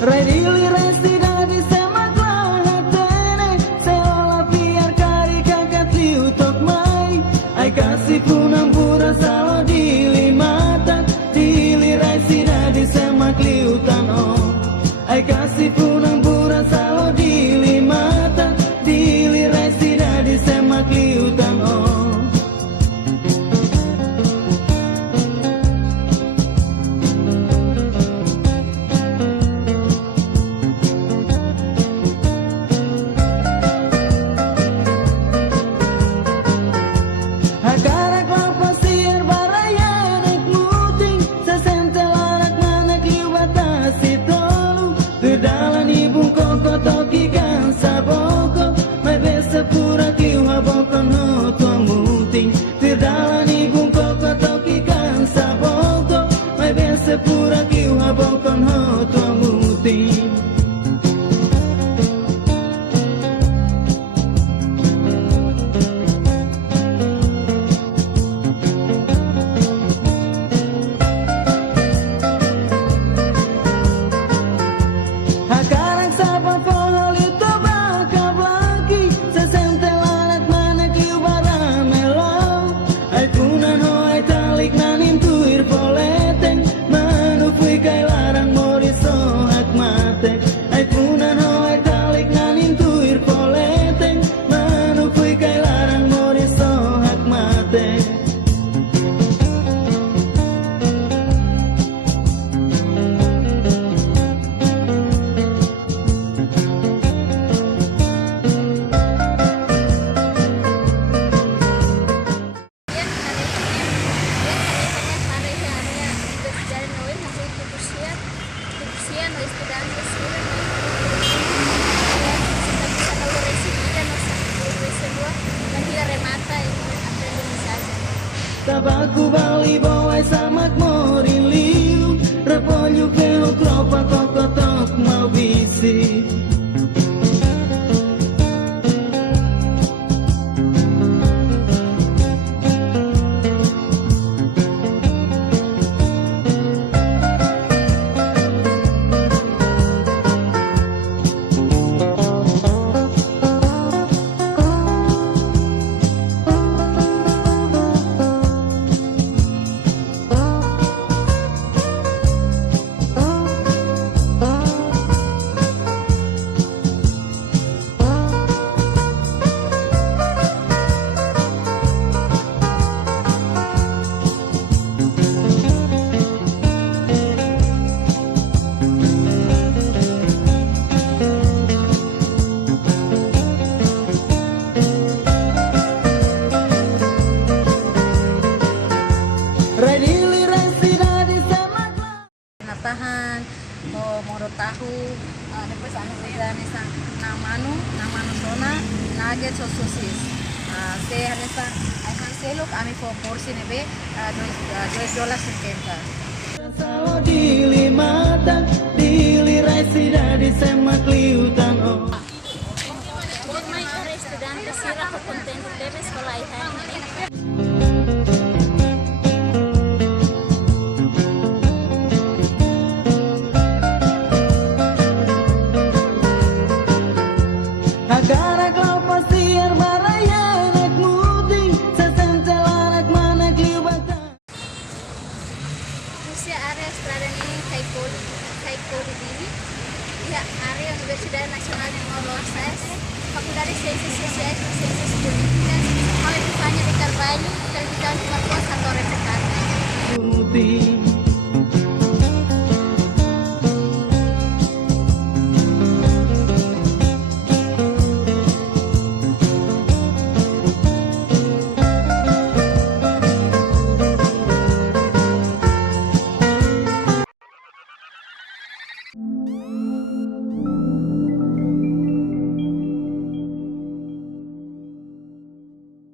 Redili resti dari semak lahatene seolah biar kari kakak liutok mai ai kasih punang pura salo dili mata dili resti dari semak liutan oh ai kasih punang pura salo dili mata dili resti dari semak liutan oh. Sepura kiu habong kon ho tua mutin hakarang sabang pohol itu bakal lagi sesente larat mana kiu baramelau ai punan ho ai talik nanin tuir poleteng kai larang moriso hak mate ai punan ho ai talik nanin tuir poleteng manupui kai larang moriso hak mate Tabaku bali bawai samak moriliu repolyu keo kropa kokotok mau bisi tahan moro tahu depois anu nesa namanu sona nugget sosis se nesa akan seluk ami po porsi nebe $2.70 salo dili mata dili resi dari semak liutan oh mai estudante sira ko contento debe sekolah ihan Agarak lau pasiar baraya anak muting sesente larak mana kliwatan Rusia area strada ini Kaiko diri ya area Universidad Nasional yang Moroles Fakultas Sains Sosial dan Sains Politik hal itu hanya di Carvalho terbitan 50 atau repetan